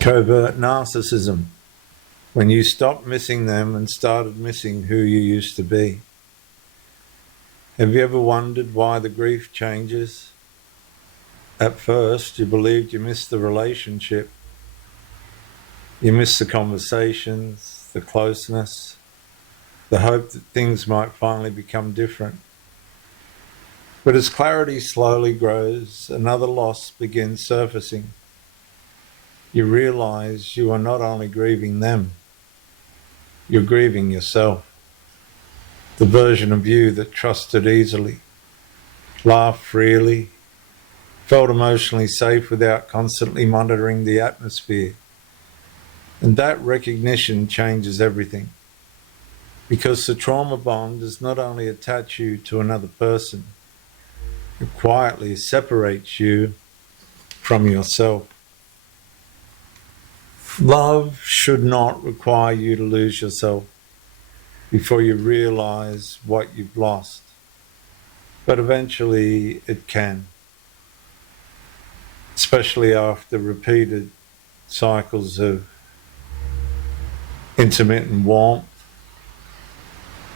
Covert narcissism, when you stopped missing them and started missing who you used to be. Have you ever wondered why the grief changes? At first, you believed you missed the relationship. You missed the conversations, the closeness, the hope that things might finally become different. But as clarity slowly grows, another loss begins surfacing. You realize you are not only grieving them, you're grieving yourself. The version of you that trusted easily, laughed freely, felt emotionally safe without constantly monitoring the atmosphere. And that recognition changes everything. Because the trauma bond does not only attach you to another person, it quietly separates you from yourself. Love should not require you to lose yourself before you realize what you've lost, but eventually it can, especially after repeated cycles of intermittent warmth,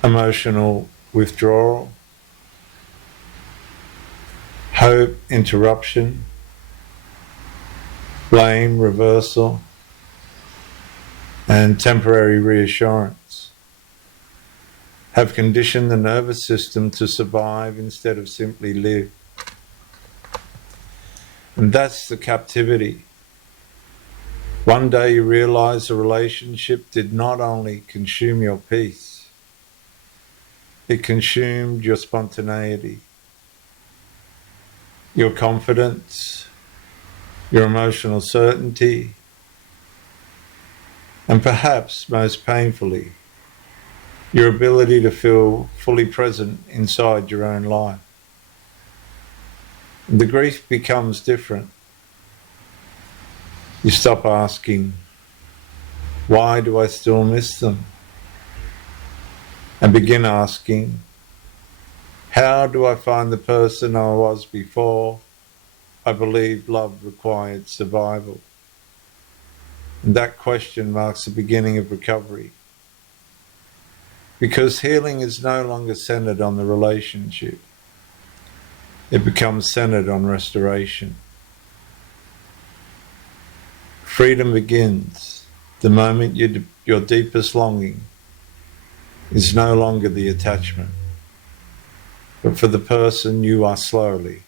emotional withdrawal, hope interruption, blame reversal, and temporary reassurance have conditioned the nervous system to survive instead of simply live. And that's the captivity. One day you realize the relationship did not only consume your peace, it consumed your spontaneity, your confidence, your emotional certainty, and perhaps most painfully, your ability to feel fully present inside your own life. And the grief becomes different. You stop asking, why do I still miss them? And begin asking, how do I find the person I was before I believed love required survival? And that question marks the beginning of recovery. Because healing is no longer centered on the relationship. It becomes centered on restoration. Freedom begins the moment your deepest longing is no longer the attachment, but for the person you are slowly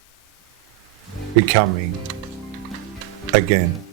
becoming again.